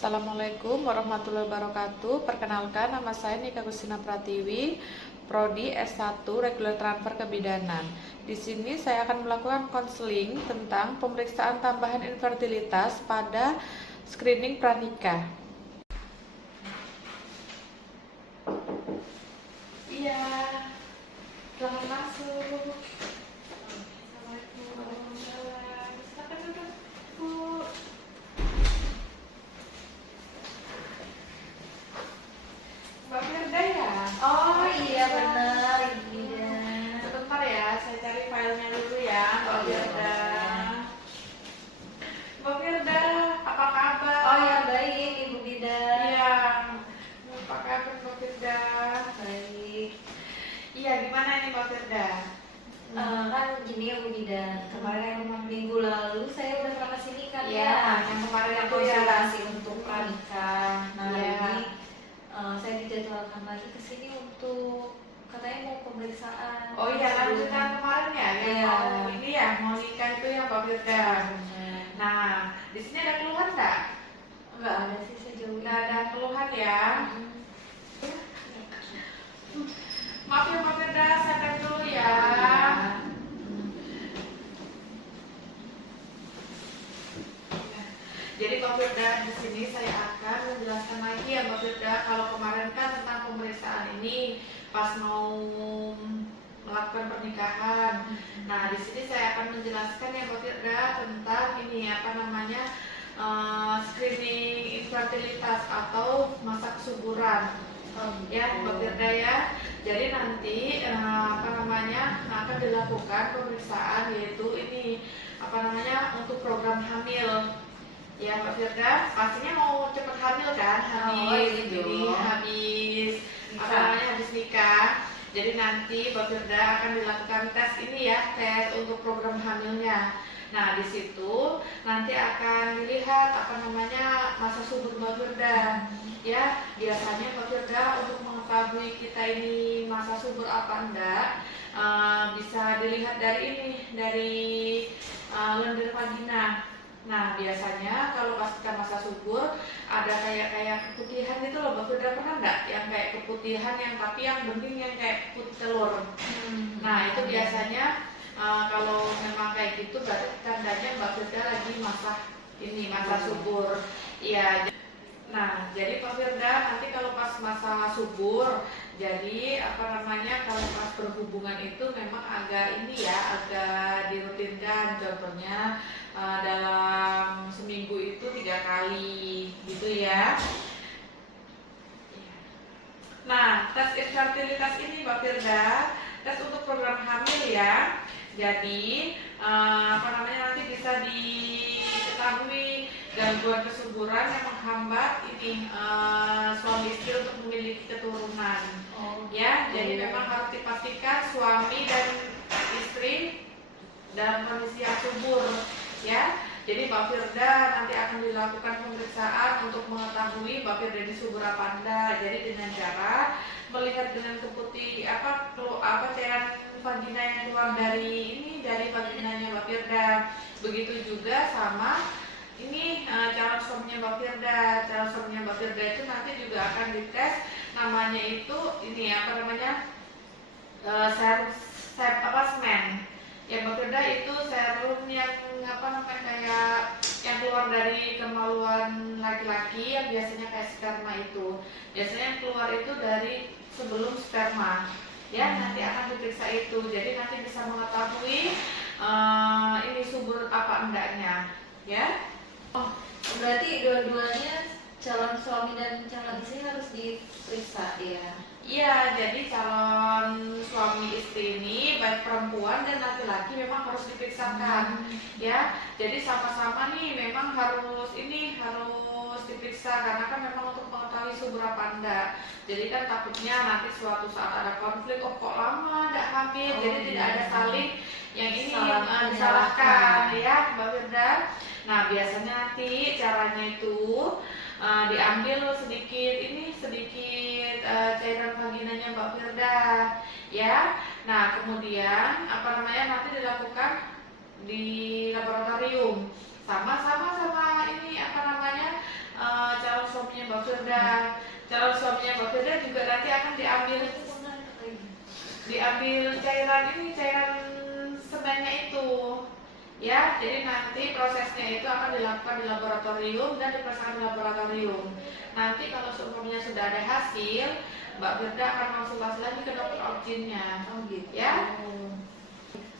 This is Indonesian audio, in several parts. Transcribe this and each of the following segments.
Assalamualaikum warahmatullahi wabarakatuh. Perkenalkan, nama saya Nika Kusina Pratiwi, Prodi S1 Regular Transfer Kebidanan. Di sini saya akan melakukan konseling tentang pemeriksaan tambahan infertilitas pada screening pranikah. Iya, selamat masuk. Assalamualaikum warahmatullahi wabarakatuh. Silakan duduk, Bu. Mbak Firda ya? Oh iya Iya. benar iya. Sebentar ya, saya cari filenya dulu ya, Mbak Firda. Mbak Firda, apa kabar? Oh ya baik Ibu Bidan. Iya, apa kabar Mbak Firda? Baik. Iya, gimana nih Mbak Firda? Kan gini ya Bu Bidan. Kemarin minggu lalu saya udah pernah kesini kan Iya, ya. yang kemarin Yang itu ya. konsultasi untuk pranikah. Nah Iya. ini saya dijadwalkan lagi kesini untuk katanya mau pemeriksaan. Oh iya, lanjutan kemarin ya, yang Iya. mau ini ya, mau nikah itu ya Mbak Firda. Benar. Nah, di sini ada keluhan nggak? Enggak ada sih sejauh ini. Nggak ada keluhan ya. Maaf ya Mbak Firda, saya cek dulu ya. Jadi Mbak Firda, di sini saya akan menjelaskan lagi ya Mbak Firda. Kalau kemarin kan tentang pemeriksaan ini pas mau melakukan pernikahan. Nah, di sini saya akan menjelaskan ya Mbak Firda tentang ini apa namanya screening infertilitas atau masa kesuburan. Ya Mbak Firda ya. Jadi nanti apa namanya akan dilakukan pemeriksaan yaitu ini apa namanya untuk program hamil. Ya Mbak Firda, pastinya mau cepet hamil kan? Habis gitu. ini habis apa namanya habis nikah. Jadi nanti Mbak Firda akan dilakukan tes ini ya, tes untuk program hamilnya. Nah di situ nanti akan dilihat apa namanya masa subur Mbak Firda. Ya biasanya Mbak Firda untuk mengetahui kita ini masa subur apa enggak bisa dilihat dari ini dari lendir vagina. Nah biasanya kalau pas kita masa subur ada kayak keputihan gitu loh Mbak Firda, pernah nggak yang kayak keputihan yang tapi yang bening yang kayak putih telur. Nah itu biasanya kalau memang kayak gitu berarti tandanya Mbak Firda lagi masa subur. Iya. Nah, jadi Mbak Firda nanti kalau pas masa subur, jadi apa namanya kalau pas berhubungan itu memang agak ini ya, agak dirutinkan. Contohnya dalam seminggu itu 3 kali, gitu ya. Nah, tes infertilitas ini Mbak Firda, tes untuk program hamil ya. Jadi apa namanya nanti bisa diketahui gangguan kesuburan yang menghambat ini suami istri untuk memiliki keturunan. Ya, jadi memang harus dipastikan suami dan istri dalam kondisi yang subur ya. Jadi Mbak Firda nanti akan dilakukan pemeriksaan untuk mengetahui Mbak Firda ini subur apa enggak. Jadi dengan cara melihat dengan cairan vagina yang keluar dari vaginanya Mbak Firda. Begitu juga sama ini calon suaminya Mbak Firda. Calon suaminya Mbak Firda itu nanti juga akan dites, namanya itu ini apa namanya semen. Ya Mbak Firda itu serum yang apa namanya kayak yang keluar dari kemaluan laki-laki yang biasanya kayak sperma itu. Biasanya yang keluar itu dari sebelum sperma. Ya nanti akan diperiksa itu. Jadi nanti bisa mengetahui ini subur apa enggaknya. Ya. Oh, berarti dua-duanya calon suami dan calon istri harus diperiksa ya? Iya, jadi calon suami istri ini baik perempuan dan laki-laki memang harus diperiksakan, ya. Jadi sama-sama nih memang harus diperiksa karena kan memang untuk mengetahui subur apa enggak. Jadi kan takutnya nanti suatu saat ada konflik, oh kok lama enggak hamil, jadi tidak ada saling yang ini disalahkan, ya Mbak Firda. Nah biasanya nanti caranya itu diambil sedikit cairan vaginanya Mbak Firda ya. Nah kemudian apa namanya nanti dilakukan di laboratorium sama ini apa namanya calon Ya, jadi nanti prosesnya itu akan dilakukan di laboratorium dan diperiksa di laboratorium. Nanti kalau seumpamanya sudah ada hasil, Mbak Firda akan konsultasi lagi ke dokter objinnya. Oh gitu. Ya.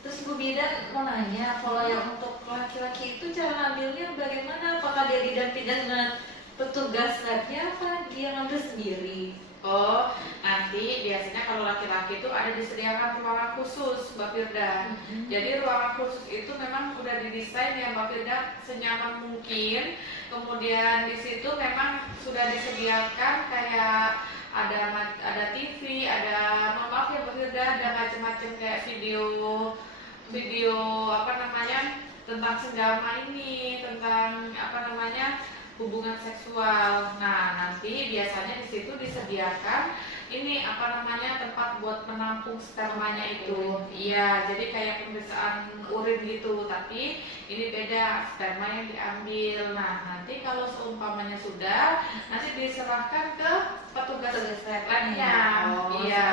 Terus Bu Bidan mau nanya, kalau yang untuk laki-laki itu cara ngambilnya bagaimana? Apakah dia didampingi dengan petugas labnya apa dia ngambil sendiri? Oh, nanti biasanya kalau laki-laki itu ada disediakan ruangan khusus, Mbak Firda. Jadi ruangan khusus itu memang udah didesain ya Mbak Firda senyaman mungkin. Kemudian di situ memang sudah disediakan kayak ada TV, ada maaf ya Mbak Firda, ada macam-macam kayak video apa namanya tentang senggama ini, tentang apa namanya hubungan seksual. Nah, nanti biasanya di situ disediakan ini apa namanya tempat buat menampung spermanya itu. Iya, jadi kayak pemeriksaan urin gitu, tapi ini beda sperma yang diambil. Nah, nanti kalau seumpamanya sudah, nanti diserahkan ke petugas labnya. Iya,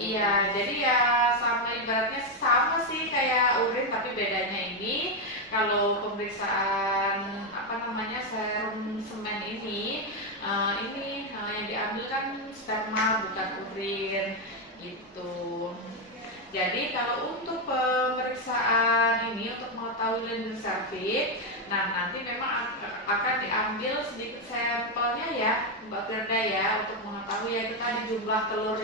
iya. Jadi ya sama ibaratnya sama sih kayak urin, tapi bedanya ini kalau pemeriksaan apa namanya serum semen ini yang diambil kan sperma bukan urin gitu. Jadi kalau untuk pemeriksaan ini untuk mengetahui Lindner cervix, nah nanti memang akan diambil sedikit sampelnya ya Mbak Firda ya untuk mengetahui ya itu tadi jumlah telur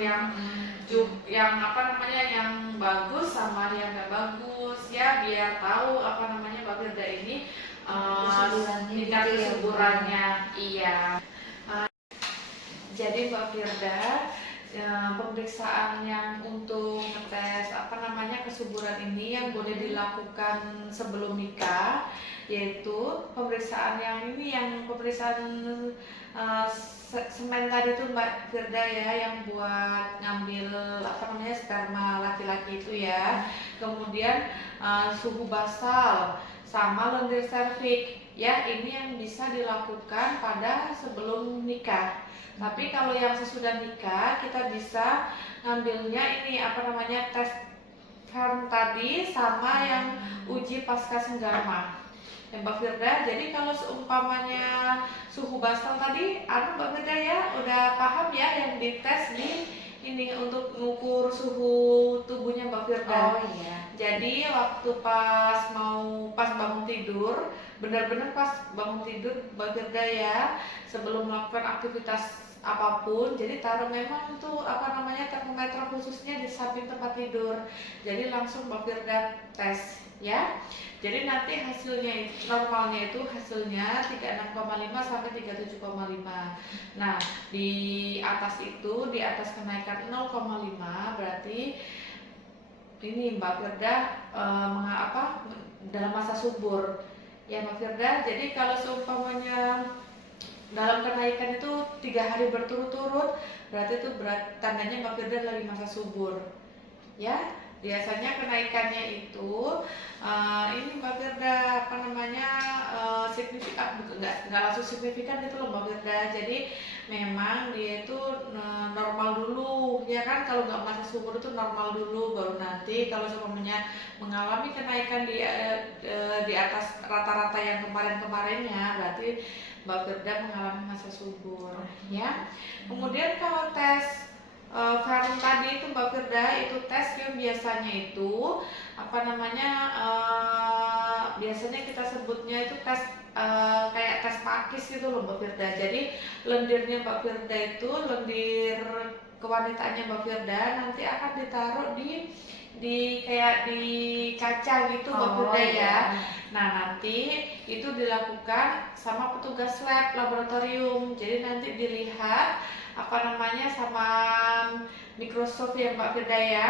yang apa namanya yang bagus sama yang nggak bagus ya biar tahu apa namanya Mbak Firda ini tingkat kesuburannya. Iya. Jadi Mbak Firda pemeriksaan yang untuk ngetes apa namanya kesuburan ini yang boleh dilakukan sebelum nikah yaitu pemeriksaan yang ini yang pemeriksaan semen tadi itu Mbak Firda ya yang buat ngambil apa namanya sperma laki-laki itu ya. Kemudian suhu basal sama lendir cervix ya ini yang bisa dilakukan pada sebelum nikah. Tapi kalau yang sesudah nikah kita bisa ngambilnya ini apa namanya tes sperm tadi sama yang uji pasca senggama. Ya, Mbak Firda, jadi kalau seumpamanya suhu basal tadi, Mbak Firda ya udah paham ya yang dites di ini untuk mengukur suhu tubuhnya Mbak Firda. Oh iya. Jadi waktu pas bangun tidur, benar-benar pas bangun tidur Mbak Firda ya, sebelum melakukan aktivitas apapun, jadi taruh memang tuh apa namanya termometer khususnya di samping tempat tidur. Jadi langsung Mbak Firda tes ya. Jadi nanti hasilnya normalnya itu hasilnya 36,5 sampai 37,5. Nah, di atas itu di atas kenaikan 0,5 berarti ini Mbak Firda dalam masa subur. Ya Mbak Firda, jadi kalau seumpamanya dalam kenaikan itu 3 hari berturut-turut berarti itu tandanya Mbak Firda lagi masa subur ya. Biasanya kenaikannya itu ini Mbak Firda apa namanya signifikan nggak langsung signifikan itu loh Mbak Firda. Jadi memang dia itu normal dulu ya kan, kalau nggak masa subur itu normal dulu baru nanti kalau semuanya mengalami kenaikan di atas rata-rata yang kemarin-kemarinnya berarti Mbak Firda mengalami masa subur ya. Kemudian kalau tes Farm tadi itu Mbak Firda itu tes yang biasanya itu apa namanya biasanya kita sebutnya itu tes kayak tes pakis gitu loh Mbak Firda. Jadi lendirnya Mbak Firda itu lendir kewanitaannya Mbak Firda nanti akan ditaruh di kayak di kaca gitu Mbak Firda ya. Nah nanti itu dilakukan sama petugas lab laboratorium. Jadi nanti dilihat apa namanya sama mikroskop ya Mbak Firda ya.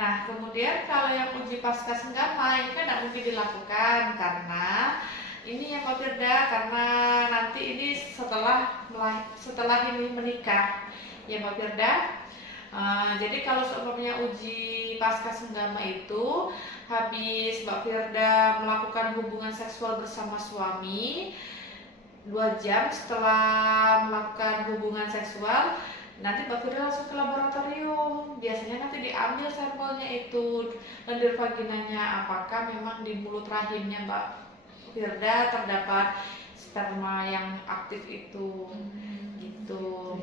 Nah kemudian kalau yang uji pasca senggama ini kan tidak mungkin dilakukan karena ini ya Mbak Firda karena nanti ini setelah ini menikah ya Mbak Firda. Jadi kalau seumpamanya uji pasca senggama itu habis Mbak Firda melakukan hubungan seksual bersama suami 2 jam setelah melakukan hubungan seksual nanti Mbak Firda langsung ke laboratorium. Biasanya nanti diambil sampelnya itu, lendir vaginanya, apakah memang di mulut rahimnya Mbak Firda terdapat sperma yang aktif itu, gitu.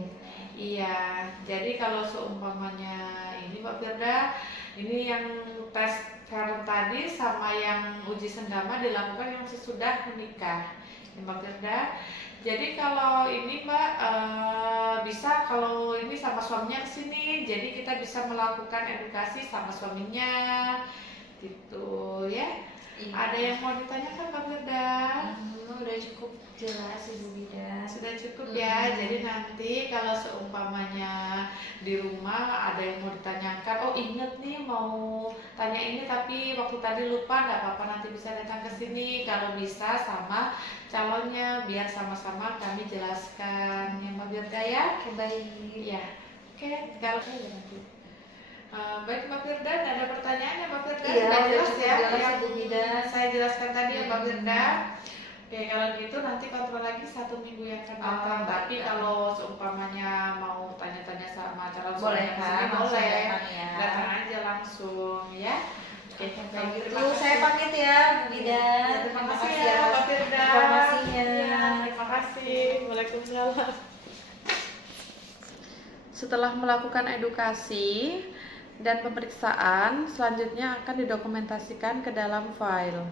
Iya, jadi kalau seumpamanya ini Mbak Firda, ini yang tes Karen tadi sama yang uji senggama dilakukan yang sesudah menikah, ya, Mbak Firda. Jadi kalau ini Mbak bisa kalau ini sama suaminya kesini, jadi kita bisa melakukan edukasi sama suaminya, gitu ya. Iya. Ada yang mau ditanyakan Mbak Firda? Udah cukup jelas Ibu Bidan. Sudah cukup ya. Jadi nanti kalau seumpamanya di rumah ada yang mau ditanyakan, oh inget nih mau tanya ini tapi waktu tadi lupa, nggak apa-apa, nanti bisa datang ke sini kalau bisa sama calonnya biar sama-sama kami jelaskan yang Mbak Firda ya. Baik. Iya. Oke, kalau baik Mbak Firda, ada pertanyaan ya Mbak Firda? Iya, Sudah udah jelas cukup ya jelas, yang Ibu Bidan. saya jelaskan tadi ya Mbak Firda. Oke, kalau gitu nanti kontrol lagi 1 minggu yang akan datang. Tapi kalau seumpamanya mau tanya-tanya sama calon Boleh suami kan? kesini, boleh Ya. datang aja langsung ya. Oke, Kalau baik, gitu terima kasih. saya pamit ya Bu Bidan. Ya, terima kasih ya Mbak Firda informasinya. Ya, terima kasih. Waalaikumsalam. Setelah melakukan edukasi dan pemeriksaan, selanjutnya akan didokumentasikan ke dalam file.